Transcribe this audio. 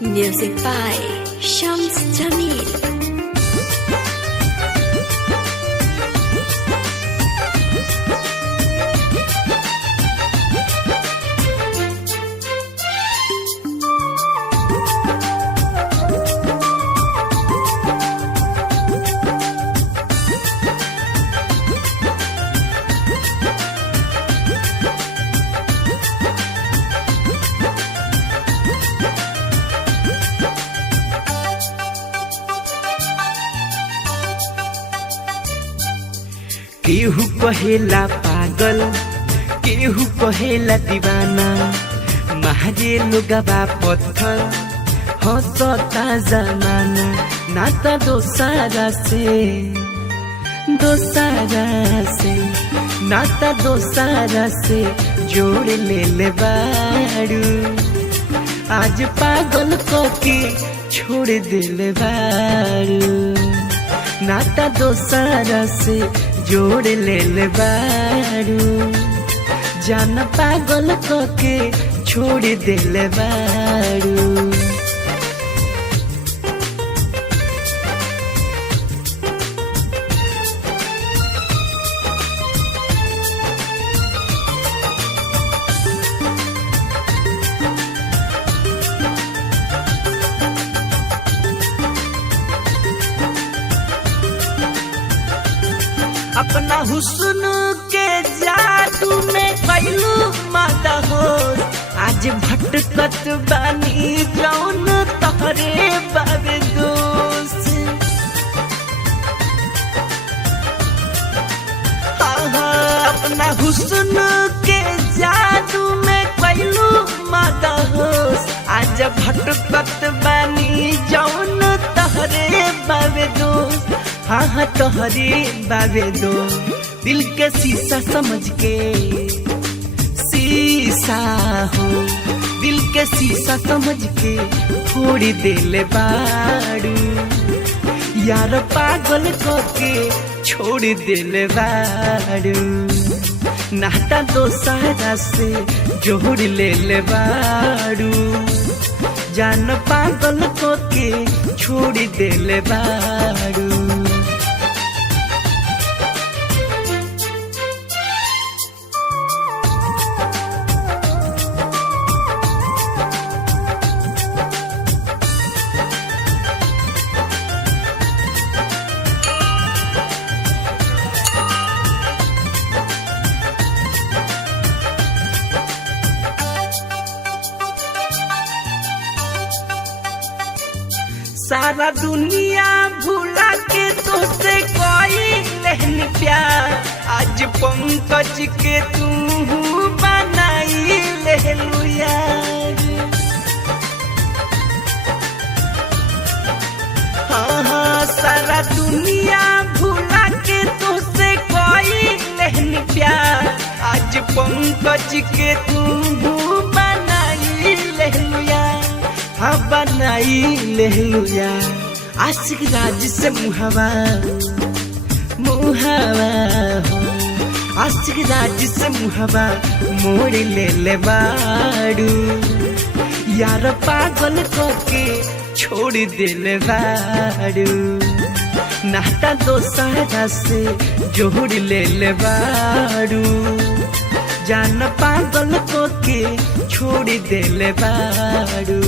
Music by Shams Jamil. केहू कहेला पागल, केहू कहेला दीवाना, महाजे लोगवा पत्थर हंसता जमाना। नाता दोसारा से नाता दोसारा से जोड़ ले बारू, आज पागल को के छोड़ दिल बारू। नाता दोसारा से जोड़ ले बारू, जान पागल को के छोड़ दिल बारू। अपना हुस्न के जादू में कैलू माता हो, आज भटकत बानी जौन तहरे बाबे दोस्त। अपना हुस्न के जादू में कैलू माता हो, आज भटकत बानी जौन तहरे बाबे दोस्त। हाँ तोहरे बाबे दो, दिल के शीशा समझ के, शीशा हो दिल के शीशा समझ के फोड़ दिल बारू। यार पागल को के छोड़ दिल बारू, नाता दोसारा से जोड़ ले बारू, जान पागल को के छोड़ दिल बारू। सारा दुनिया भुला के तुझसे कोई लहन प्यार, आज पंकज के तू बनाई लहलू यार। हाँ सारा दुनिया भुला के तुझसे कोई लहन प्यार, आज पंकज के तू बनाई लहलू यार। हाँ बनाई लहलुया आशिक राज से मुहावा हो, आशिक राज से मुहावा मोड़ ले बारू। यार पागल को के छोड़ दिल बारू, नाता दोसारा से जोड़ ले बारू, जान पागल को के छोड़ दिल बारू।